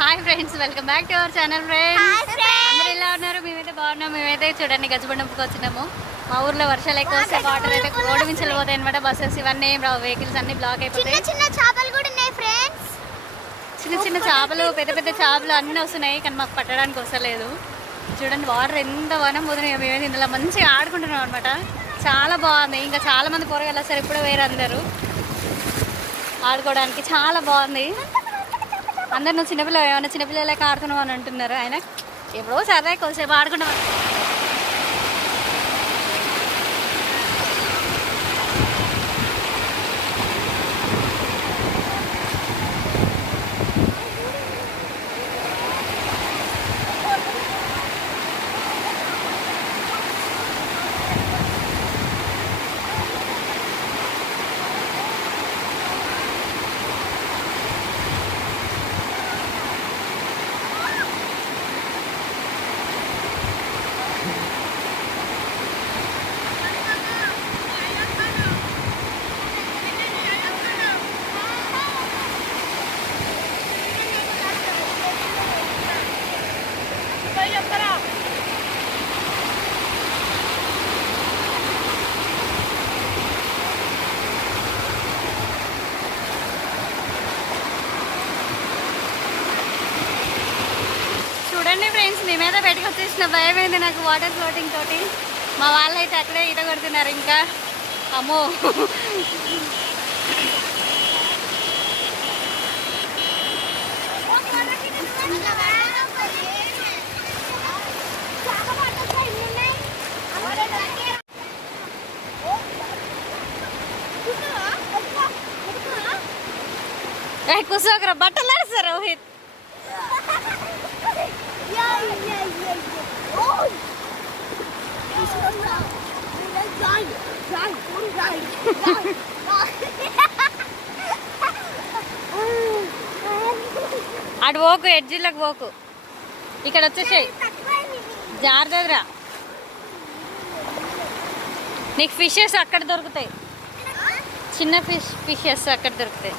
Hi friends, welcome back to our channel friends. అందరూ ఎలా ఉన్నారు? మేమైతే బాగున్నాం. మేమైతే చూడండి గజబండంకి వచ్చినాము. మా ఊర్లో వర్షాలు ఎక్కువ వస్తే వాటర్ అయితే రోడ్డు నుంచి వెళ్ళిపోతాయి అనమాట. బస్సెస్ ఇవన్నీ ఏం రావు, వెహికల్స్ అన్ని బ్లాక్ అయిపోతాయి. చిన్న చేపలు కూడా ఉన్నాయి ఫ్రెండ్స్. చిన్న చిన్న చేపలు, పెద్ద పెద్ద చేపలు అన్నీ వస్తున్నాయి, కానీ మాకు పట్టడానికి వస్తలేదు. చూడండి వాటర్ ఎంత వనం పోతున్నాయి. మేమైతే ఇందులో మంచిగా ఆడుకుంటున్నాం అనమాట. చాలా బాగుంది. ఇంకా చాలా మంది పోరగాళ్ళు వస్తారు, ఇప్పుడు వేరే అందరూ ఆడుకోవడానికి. చాలా బాగుంది. అందరు నువ్వు చిన్నపిల్లలు ఏమన్నా చిన్నపిల్లలకి ఆడుతున్నావు అని అంటున్నారు. ఆయన ఎప్పుడో సరదా కొద్దిసేపు ఆడుకుంటాం. చూడండి ఫ్రెండ్స్, మేమేదో బయటకు వచ్చేసిన భయం అయింది నాకు వాటర్ ఫ్లోటింగ్ తోటి. మా వాళ్ళు అయితే అక్కడే ఈత కొడుతున్నారు. ఇంకా అమ్మో, కూర్చోకరా బట్టలు ఆడతారు రోహిత్. అటు పోకు, ఎడ్జిలకు పోకు, ఇక్కడ వచ్చేసాయి. జాగ్రత్తరా, నీకు ఫిషెస్ అక్కడ దొరుకుతాయి. చిన్న ఫిషెస్ అక్కడ దొరుకుతాయి.